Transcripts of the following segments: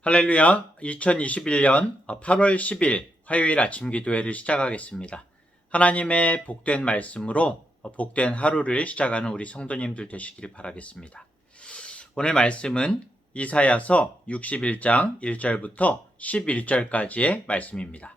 할렐루야. 2021년 8월 10일 화요일 아침 기도회를 시작하겠습니다. 하나님의 복된 말씀으로 복된 하루를 시작하는 우리 성도님들 되시기를 바라겠습니다. 오늘 말씀은 이사야서 61장 1절부터 11절까지의 말씀입니다.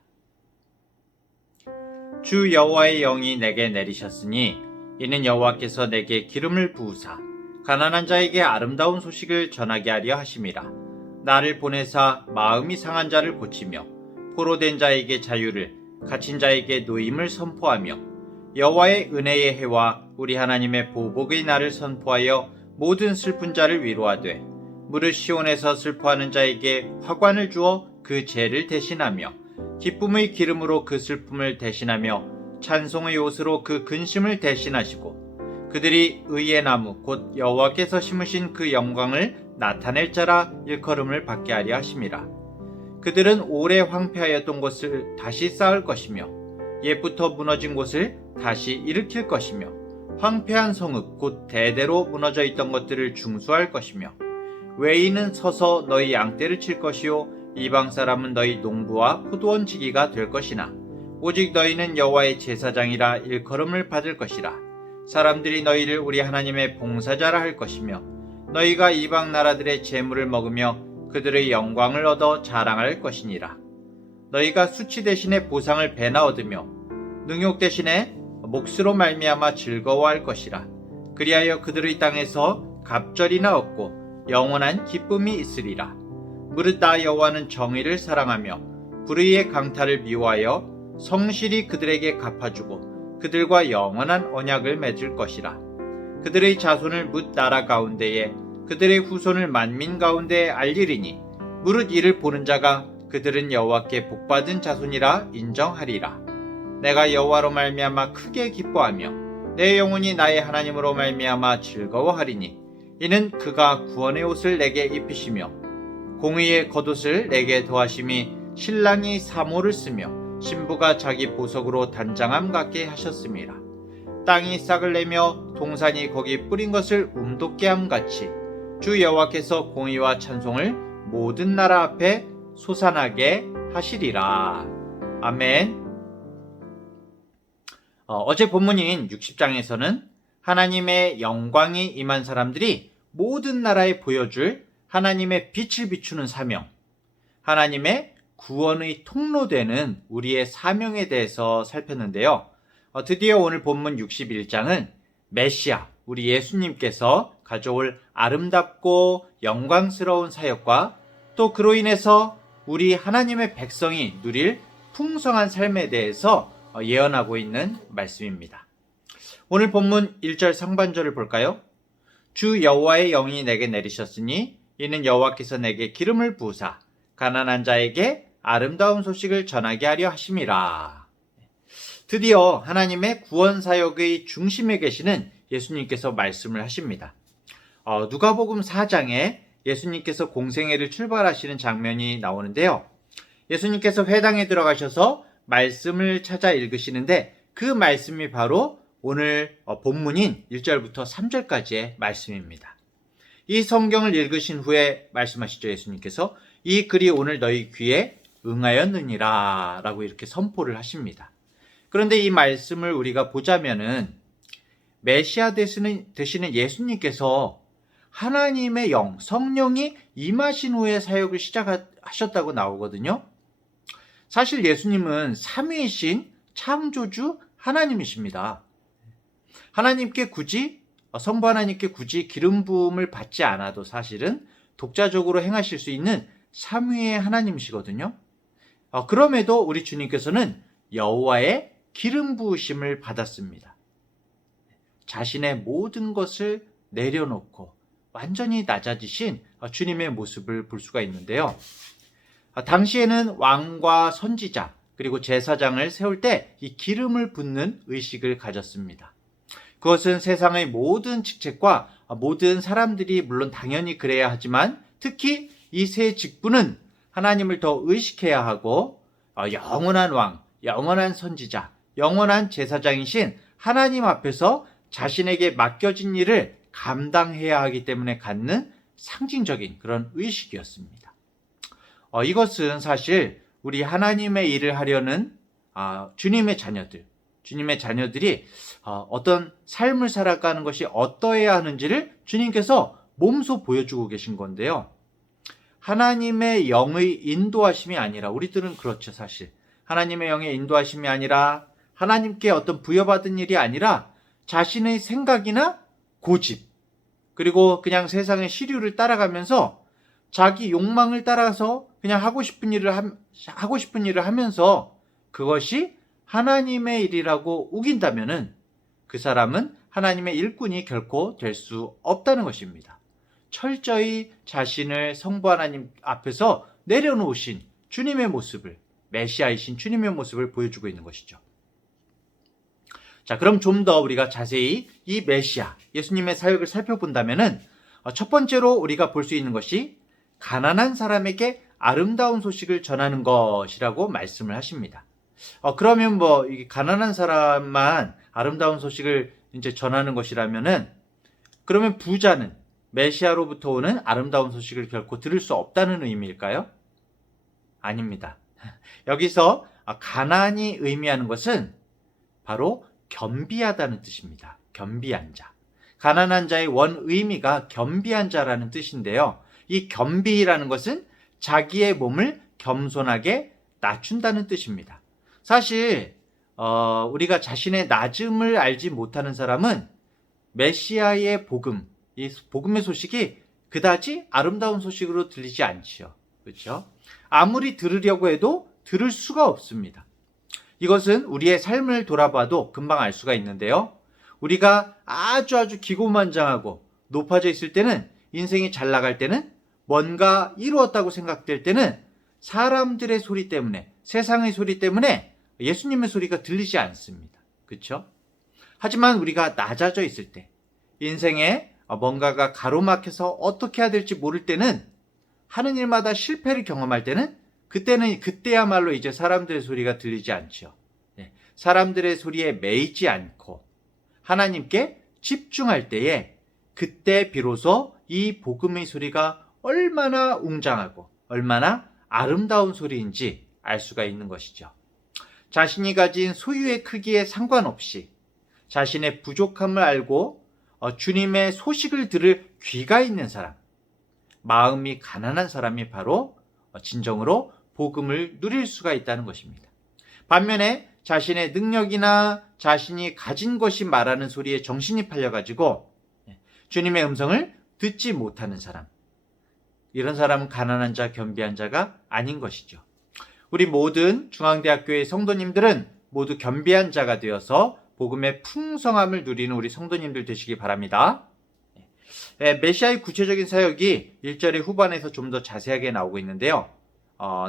주 여호와의 영이 내게 내리셨으니 이는 여호와께서 내게 기름을 부으사 가난한 자에게 아름다운 소식을 전하게 하려 하심이라. 나를 보내사 마음이 상한 자를 고치며 포로된 자에게 자유를, 갇힌 자에게 노임을 선포하며 여호와의 은혜의 해와 우리 하나님의 보복의 날을 선포하여 모든 슬픈 자를 위로하되 무릇 시온에서 슬퍼하는 자에게 화관을 주어 그 죄를 대신하며 기쁨의 기름으로 그 슬픔을 대신하며 찬송의 옷으로 그 근심을 대신하시고 그들이 의의 나무 곧 여호와께서 심으신 그 영광을 나타낼 자라 일컬음을 받게 하려 하심이라. 그들은 오래 황폐하였던 곳을 다시 쌓을 것이며 옛부터 무너진 곳을 다시 일으킬 것이며 황폐한 성읍 곧 대대로 무너져 있던 것들을 중수할 것이며 외인은 서서 너희 양떼를 칠 것이요 이방 사람은 너희 농부와 포도원 지기가 될 것이나 오직 너희는 여호와의 제사장이라 일컬음을 받을 것이라. 사람들이 너희를 우리 하나님의 봉사자라 할 것이며 너희가 이방 나라들의 재물을 먹으며 그들의 영광을 얻어 자랑할 것이니라. 너희가 수치 대신에 보상을 배나 얻으며 능욕 대신에 몫으로 말미암아 즐거워할 것이라. 그리하여 그들의 땅에서 갑절이나 얻고 영원한 기쁨이 있으리라. 무릇 나 여호와는 정의를 사랑하며 불의의 강탈을 미워하여 성실히 그들에게 갚아주고 그들과 영원한 언약을 맺을 것이라. 그들의 자손을 뭇 나라 가운데에 그들의 후손을 만민 가운데에 알리리니 무릇 이를 보는 자가 그들은 여호와께 복받은 자손이라 인정하리라. 내가 여호와로 말미암아 크게 기뻐하며 내 영혼이 나의 하나님으로 말미암아 즐거워하리니 이는 그가 구원의 옷을 내게 입히시며 공의의 겉옷을 내게 더하심이 신랑이 사모를 쓰며 신부가 자기 보석으로 단장함 같게 하셨음이라. 땅이 싹을 내며 동산이 거기 뿌린 것을 움돋게 함같이 주 여호와께서 공의와 찬송을 모든 나라 앞에 솟아나게 하시리라. 아멘. 어제 본문인 60장에서는 하나님의 영광이 임한 사람들이 모든 나라에 보여줄 하나님의 빛을 비추는 사명, 하나님의 구원의 통로되는 우리의 사명에 대해서 살폈는데요. 드디어 오늘 본문 61장은 메시아, 우리 예수님께서 가져올 아름답고 영광스러운 사역과 또 그로 인해서 우리 하나님의 백성이 누릴 풍성한 삶에 대해서 예언하고 있는 말씀입니다. 오늘 본문 1절 상반절을 볼까요? 주 여호와의 영이 내게 내리셨으니 이는 여호와께서 내게 기름을 부으사 가난한 자에게 아름다운 소식을 전하게 하려 하심이라. 드디어 하나님의 구원 사역의 중심에 계시는 예수님께서 말씀을 하십니다. 누가복음 4장에 예수님께서 공생애를 출발하시는 장면이 나오는데요. 예수님께서 회당에 들어가셔서 말씀을 찾아 읽으시는데 그 말씀이 바로 오늘 본문인 1절부터 3절까지의 말씀입니다. 이 성경을 읽으신 후에 말씀하시죠. 예수님께서 이 글이 오늘 너희 귀에 응하였느니라 라고 이렇게 선포를 하십니다. 그런데 이 말씀을 우리가 보자면은 메시아 되시는 예수님께서 하나님의 영, 성령이 임하신 후에 사역을 시작하셨다고 나오거든요. 사실 예수님은 삼위이신 창조주 하나님이십니다. 하나님께 굳이 성부 하나님께 굳이 기름 부음을 받지 않아도 사실은 독자적으로 행하실 수 있는 삼위의 하나님이시거든요. 그럼에도 우리 주님께서는 여호와의 기름 부으심을 받았습니다. 자신의 모든 것을 내려놓고 완전히 낮아지신 주님의 모습을 볼 수가 있는데요. 당시에는 왕과 선지자 그리고 제사장을 세울 때 이 기름을 붓는 의식을 가졌습니다. 그것은 세상의 모든 직책과 모든 사람들이 물론 당연히 그래야 하지만 특히 이 세 직분은 하나님을 더 의식해야 하고 영원한 왕, 영원한 선지자, 영원한 제사장이신 하나님 앞에서 자신에게 맡겨진 일을 감당해야 하기 때문에 갖는 상징적인 그런 의식이었습니다. 이것은 사실 우리 하나님의 일을 하려는 주님의 자녀들이 어떤 삶을 살아가는 것이 어떠해야 하는지를 주님께서 몸소 보여주고 계신 건데요. 하나님의 영의 인도하심이 아니라, 우리들은 그렇죠, 사실. 하나님의 영의 인도하심이 아니라, 하나님께 어떤 부여받은 일이 아니라 자신의 생각이나 고집, 그리고 그냥 세상의 시류를 따라가면서 자기 욕망을 따라서 그냥 하고 싶은 일을 하면서 그것이 하나님의 일이라고 우긴다면은 그 사람은 하나님의 일꾼이 결코 될 수 없다는 것입니다. 철저히 자신을 성부 하나님 앞에서 내려놓으신 주님의 모습을, 메시아이신 주님의 모습을 보여주고 있는 것이죠. 자, 그럼 좀 더 우리가 자세히 이 메시아, 예수님의 사역을 살펴본다면은 첫 번째로 우리가 볼 수 있는 것이 가난한 사람에게 아름다운 소식을 전하는 것이라고 말씀을 하십니다. 그러면 이 가난한 사람만 아름다운 소식을 이제 전하는 것이라면은, 그러면 부자는 메시아로부터 오는 아름다운 소식을 결코 들을 수 없다는 의미일까요? 아닙니다. 여기서 가난이 의미하는 것은 바로 겸비하다는 뜻입니다. 겸비한 자. 가난한 자의 원 의미가 겸비한 자라는 뜻인데요. 이 겸비라는 것은 자기의 몸을 겸손하게 낮춘다는 뜻입니다. 사실 우리가 자신의 낮음을 알지 못하는 사람은 메시아의 복음, 이 복음의 소식이 그다지 아름다운 소식으로 들리지 않지요. 그렇죠? 아무리 들으려고 해도 들을 수가 없습니다. 이것은 우리의 삶을 돌아봐도 금방 알 수가 있는데요. 우리가 아주 기고만장하고 높아져 있을 때는, 인생이 잘 나갈 때는, 뭔가 이루었다고 생각될 때는 사람들의 소리 때문에, 세상의 소리 때문에 예수님의 소리가 들리지 않습니다. 그렇죠? 하지만 우리가 낮아져 있을 때, 인생에 뭔가가 가로막혀서 어떻게 해야 될지 모를 때는, 하는 일마다 실패를 경험할 때는, 그때야말로 이제 사람들의 소리가 들리지 않죠. 사람들의 소리에 매이지 않고 하나님께 집중할 때에, 그때 비로소 이 복음의 소리가 얼마나 웅장하고 얼마나 아름다운 소리인지 알 수가 있는 것이죠. 자신이 가진 소유의 크기에 상관없이 자신의 부족함을 알고 주님의 소식을 들을 귀가 있는 사람, 마음이 가난한 사람이 바로 진정으로 복음을 누릴 수가 있다는 것입니다. 반면에 자신의 능력이나 자신이 가진 것이 말하는 소리에 정신이 팔려가지고 주님의 음성을 듣지 못하는 사람, 이런 사람은 가난한 자, 겸비한 자가 아닌 것이죠. 우리 모든 중앙대학교의 성도님들은 모두 겸비한 자가 되어서 복음의 풍성함을 누리는 우리 성도님들 되시기 바랍니다. 메시아의 구체적인 사역이 1절의 후반에서 좀 더 자세하게 나오고 있는데요.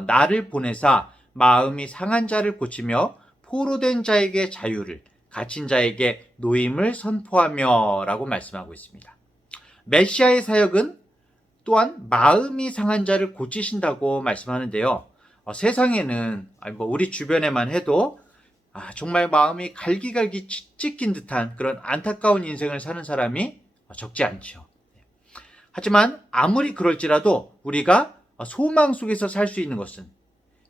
나를 보내사 마음이 상한 자를 고치며 포로된 자에게 자유를, 갇힌 자에게 노임을 선포하며 라고 말씀하고 있습니다. 메시아의 사역은 또한 마음이 상한 자를 고치신다고 말씀하는데요. 세상에는 우리 주변에만 해도 정말 마음이 갈기갈기 찢긴 듯한 그런 안타까운 인생을 사는 사람이 적지 않죠. 하지만 아무리 그럴지라도 우리가 소망 속에서 살 수 있는 것은,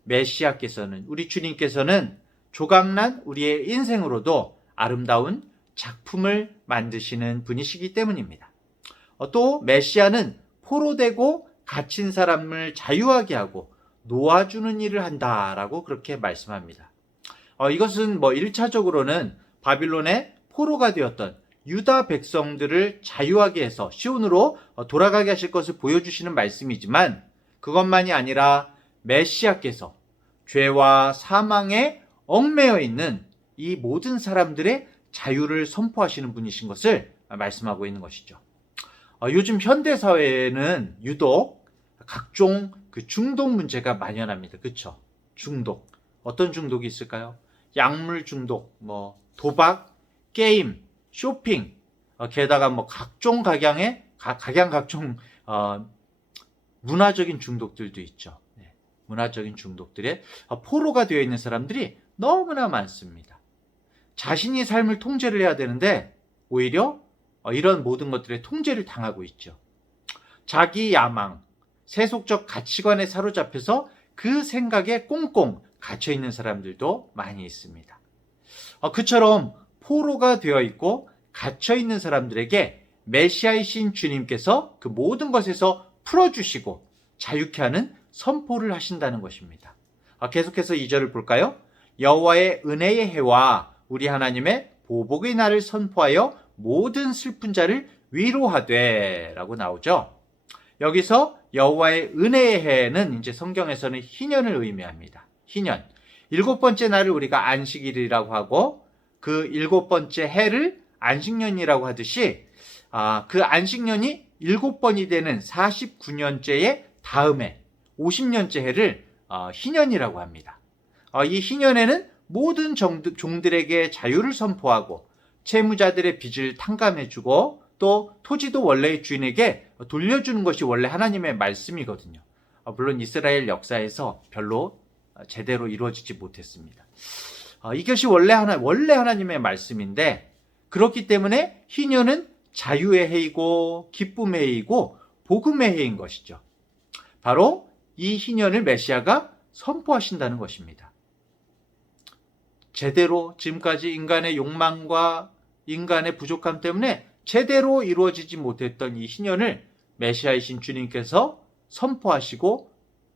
메시아께서는, 우리 주님께서는 조각난 우리의 인생으로도 아름다운 작품을 만드시는 분이시기 때문입니다. 또 메시아는 포로되고 갇힌 사람을 자유하게 하고 놓아주는 일을 한다라고 그렇게 말씀합니다. 이것은 1차적으로는 바빌론의 포로가 되었던 유다 백성들을 자유하게 해서 시온으로 돌아가게 하실 것을 보여주시는 말씀이지만, 그것만이 아니라 메시아께서 죄와 사망에 얽매여 있는 이 모든 사람들의 자유를 선포하시는 분이신 것을 말씀하고 있는 것이죠. 요즘 현대사회에는 유독 각종 중독 문제가 만연합니다. 그렇죠? 중독. 어떤 중독이 있을까요? 약물 중독, 도박, 게임, 쇼핑, 게다가 각종 각종 문화적인 중독들도 있죠. 문화적인 중독들에 포로가 되어 있는 사람들이 너무나 많습니다. 자신이 삶을 통제를 해야 되는데 오히려 이런 모든 것들에 통제를 당하고 있죠. 자기 야망, 세속적 가치관에 사로잡혀서 그 생각에 꽁꽁 갇혀 있는 사람들도 많이 있습니다. 그처럼 포로가 되어 있고 갇혀 있는 사람들에게 메시아이신 주님께서 그 모든 것에서 풀어주시고 자유케 하는 선포를 하신다는 것입니다. 계속해서 2절을 볼까요? 여호와의 은혜의 해와 우리 하나님의 보복의 날을 선포하여 모든 슬픈 자를 위로하되 라고 나오죠. 여기서 여호와의 은혜의 해는 이제 성경에서는 희년을 의미합니다. 희년. 7번째 날을 우리가 안식일이라고 하고 그 7번째 해를 안식년이라고 하듯이 그 안식년이 7번이 되는 49년째의 다음에 50년째 해를 희년이라고 합니다. 이 희년에는 모든 종들에게 자유를 선포하고 채무자들의 빚을 탕감해주고 또 토지도 원래의 주인에게 돌려주는 것이 원래 하나님의 말씀이거든요. 물론 이스라엘 역사에서 별로 제대로 이루어지지 못했습니다. 이것이 원래 하나님의 말씀인데 그렇기 때문에 희년은 자유의 해이고 기쁨의 해이고 복음의 해인 것이죠. 바로 이 희년을 메시아가 선포하신다는 것입니다. 제대로 지금까지 인간의 욕망과 인간의 부족함 때문에 제대로 이루어지지 못했던 이 희년을 메시아이신 주님께서 선포하시고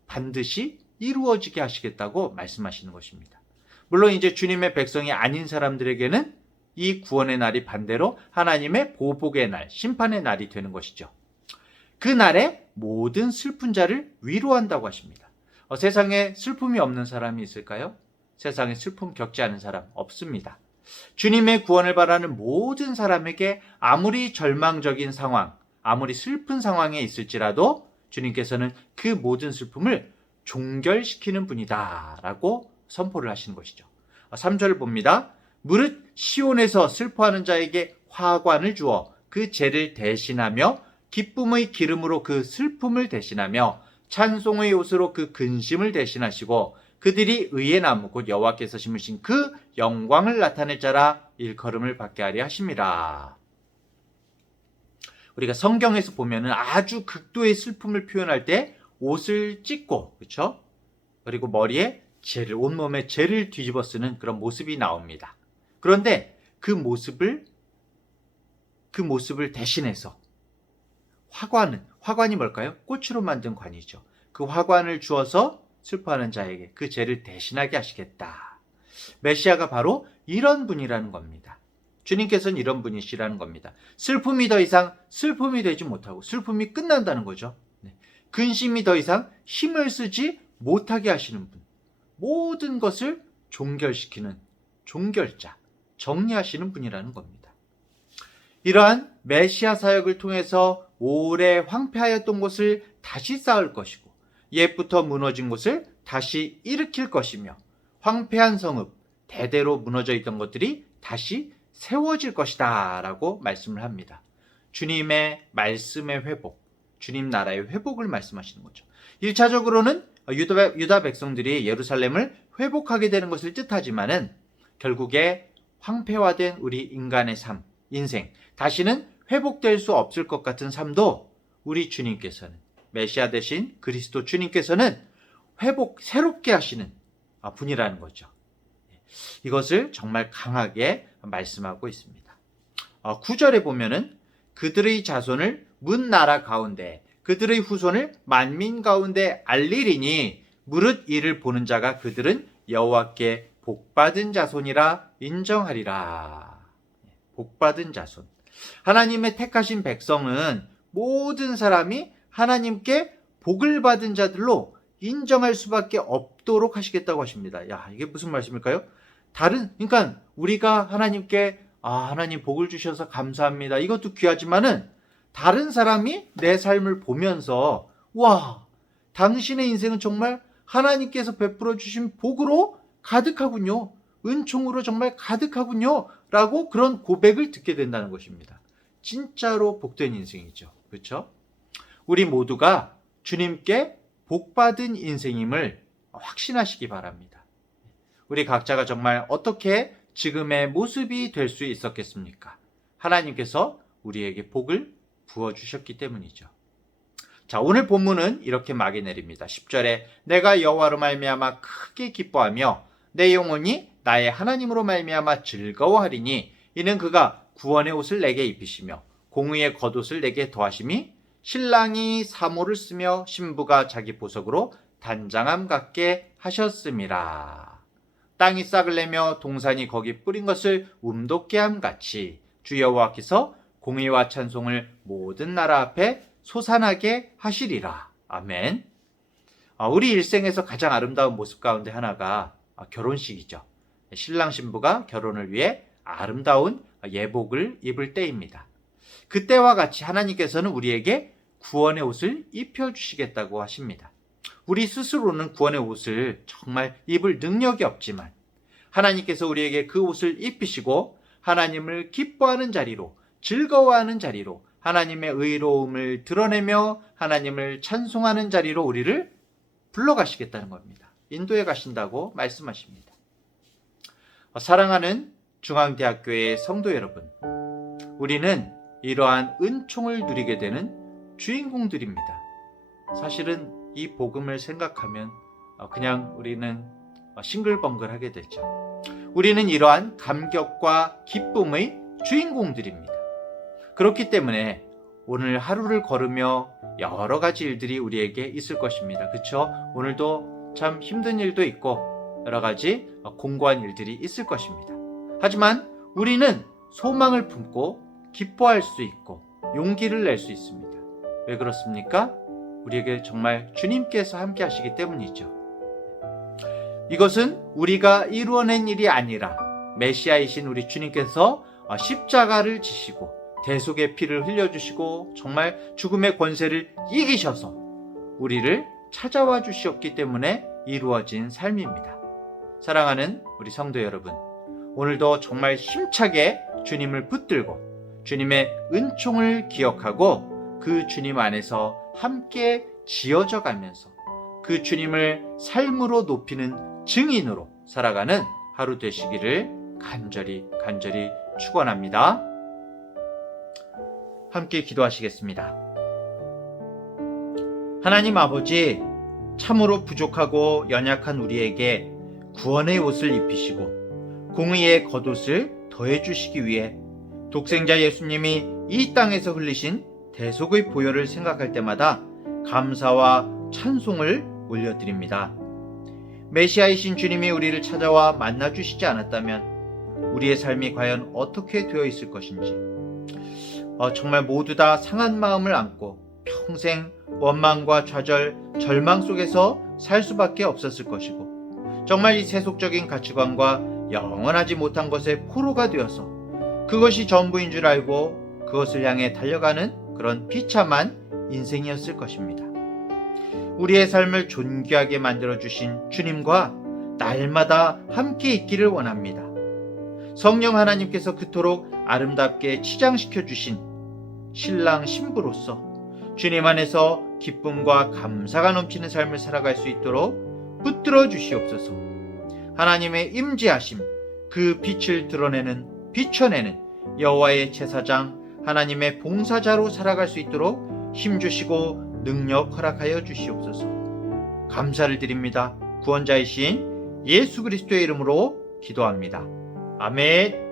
반드시 이루어지게 하시겠다고 말씀하시는 것입니다. 물론 이제 주님의 백성이 아닌 사람들에게는 이 구원의 날이 반대로 하나님의 보복의 날, 심판의 날이 되는 것이죠. 그 날에 모든 슬픈 자를 위로한다고 하십니다. 세상에 슬픔이 없는 사람이 있을까요? 세상에 슬픔 겪지 않은 사람 없습니다. 주님의 구원을 바라는 모든 사람에게 아무리 절망적인 상황, 아무리 슬픈 상황에 있을지라도 주님께서는 그 모든 슬픔을 종결시키는 분이다 라고 선포를 하시는 것이죠. 3절을 봅니다. 무릇 시온에서 슬퍼하는 자에게 화관을 주어 그 죄를 대신하며 기쁨의 기름으로 그 슬픔을 대신하며 찬송의 옷으로 그 근심을 대신하시고 그들이 의의 나무 곧 여호와께서 심으신 그 영광을 나타낼 자라 일컬음을 받게 하려 하심이라. 우리가 성경에서 보면은 아주 극도의 슬픔을 표현할 때 옷을 찢고, 그렇죠? 그리고 머리에 온몸에 재를 뒤집어 쓰는 그런 모습이 나옵니다. 그런데 그 모습을 대신해서 화관이 뭘까요? 꽃으로 만든 관이죠. 그 화관을 주어서 슬퍼하는 자에게 그 죄를 대신하게 하시겠다. 메시아가 바로 이런 분이라는 겁니다. 주님께서는 이런 분이시라는 겁니다. 슬픔이 더 이상 슬픔이 되지 못하고 슬픔이 끝난다는 거죠. 근심이 더 이상 힘을 쓰지 못하게 하시는 분. 모든 것을 종결시키는 종결자, 정리하시는 분이라는 겁니다. 이러한 메시아 사역을 통해서 오래 황폐하였던 곳을 다시 쌓을 것이고 옛부터 무너진 곳을 다시 일으킬 것이며 황폐한 성읍, 대대로 무너져 있던 것들이 다시 세워질 것이다 라고 말씀을 합니다. 주님의 말씀의 회복, 주님 나라의 회복을 말씀하시는 거죠. 1차적으로는 유다 백성들이 예루살렘을 회복하게 되는 것을 뜻하지만은 결국에 황폐화된 우리 인간의 삶, 인생, 다시는 회복될 수 없을 것 같은 삶도 우리 주님께서는 메시아 대신 그리스도 주님께서는 새롭게 하시는 분이라는 거죠. 이것을 정말 강하게 말씀하고 있습니다. 9절에 보면은 그들의 자손을 문 나라 가운데 그들의 후손을 만민 가운데 알리리니 무릇 이를 보는 자가 그들은 여호와께 복받은 자손이라 인정하리라. 복받은 자손. 하나님의 택하신 백성은 모든 사람이 하나님께 복을 받은 자들로 인정할 수밖에 없도록 하시겠다고 하십니다. 야, 이게 무슨 말씀일까요? 그러니까 우리가 하나님께 하나님 복을 주셔서 감사합니다. 이것도 귀하지만은 다른 사람이 내 삶을 보면서 와, 당신의 인생은 정말 하나님께서 베풀어 주신 복으로 가득하군요. 은총으로 정말 가득하군요. 라고 그런 고백을 듣게 된다는 것입니다. 진짜로 복된 인생이죠. 그렇죠? 우리 모두가 주님께 복받은 인생임을 확신하시기 바랍니다. 우리 각자가 정말 어떻게 지금의 모습이 될 수 있었겠습니까? 하나님께서 우리에게 복을 부어주셨기 때문이죠. 자, 오늘 본문은 이렇게 막이 내립니다. 10절에 내가 여호와로 말미암아 크게 기뻐하며 내 영혼이 나의 하나님으로 말미암아 즐거워하리니 이는 그가 구원의 옷을 내게 입히시며 공의의 겉옷을 내게 더하심이 신랑이 사모를 쓰며 신부가 자기 보석으로 단장함 같게 하셨음이라. 땅이 싹을 내며 동산이 거기 뿌린 것을 움돋게 함 같이 주 여호와께서 공의와 찬송을 모든 나라 앞에 솟아나게 하시리라. 아멘. 우리 일생에서 가장 아름다운 모습 가운데 하나가 결혼식이죠. 신랑 신부가 결혼을 위해 아름다운 예복을 입을 때입니다. 그때와 같이 하나님께서는 우리에게 구원의 옷을 입혀주시겠다고 하십니다. 우리 스스로는 구원의 옷을 정말 입을 능력이 없지만 하나님께서 우리에게 그 옷을 입히시고 하나님을 기뻐하는 자리로, 즐거워하는 자리로, 하나님의 의로움을 드러내며 하나님을 찬송하는 자리로 우리를 불러가시겠다는 겁니다. 인도에 가신다고 말씀하십니다. 사랑하는 중앙대학교의 성도 여러분, 우리는 이러한 은총을 누리게 되는 주인공들입니다. 사실은 이 복음을 생각하면 그냥 우리는 싱글벙글하게 되죠. 우리는 이러한 감격과 기쁨의 주인공들입니다. 그렇기 때문에 오늘 하루를 걸으며 여러 가지 일들이 우리에게 있을 것입니다. 그렇죠? 오늘도 참 힘든 일도 있고 여러 가지 공고한 일들이 있을 것입니다. 하지만 우리는 소망을 품고 기뻐할 수 있고 용기를 낼 수 있습니다. 왜 그렇습니까? 우리에게 정말 주님께서 함께 하시기 때문이죠. 이것은 우리가 이루어낸 일이 아니라 메시아이신 우리 주님께서 십자가를 지시고 대속의 피를 흘려주시고 정말 죽음의 권세를 이기셔서 우리를 찾아와 주셨기 때문에 이루어진 삶입니다. 사랑하는 우리 성도 여러분, 오늘도 정말 힘차게 주님을 붙들고 주님의 은총을 기억하고 그 주님 안에서 함께 지어져 가면서 그 주님을 삶으로 높이는 증인으로 살아가는 하루 되시기를 간절히 축원합니다. 함께 기도하시겠습니다. 하나님 아버지, 참으로 부족하고 연약한 우리에게 구원의 옷을 입히시고 공의의 겉옷을 더해주시기 위해 독생자 예수님이 이 땅에서 흘리신 대속의 보혈을 생각할 때마다 감사와 찬송을 올려드립니다. 메시아이신 주님이 우리를 찾아와 만나주시지 않았다면 우리의 삶이 과연 어떻게 되어 있을 것인지, 정말 모두 다 상한 마음을 안고 평생 원망과 좌절, 절망 속에서 살 수밖에 없었을 것이고, 정말 이 세속적인 가치관과 영원하지 못한 것에 포로가 되어서 그것이 전부인 줄 알고 그것을 향해 달려가는 그런 비참한 인생이었을 것입니다. 우리의 삶을 존귀하게 만들어주신 주님과 날마다 함께 있기를 원합니다. 성령 하나님께서 그토록 아름답게 치장시켜 주신 신랑 신부로서 주님 안에서 기쁨과 감사가 넘치는 삶을 살아갈 수 있도록 붙들어 주시옵소서. 하나님의 임재하심, 그 빛을 드러내는, 비춰내는 여호와의 제사장, 하나님의 봉사자로 살아갈 수 있도록 힘주시고 능력 허락하여 주시옵소서. 감사를 드립니다. 구원자이신 예수 그리스도의 이름으로 기도합니다. 아멘.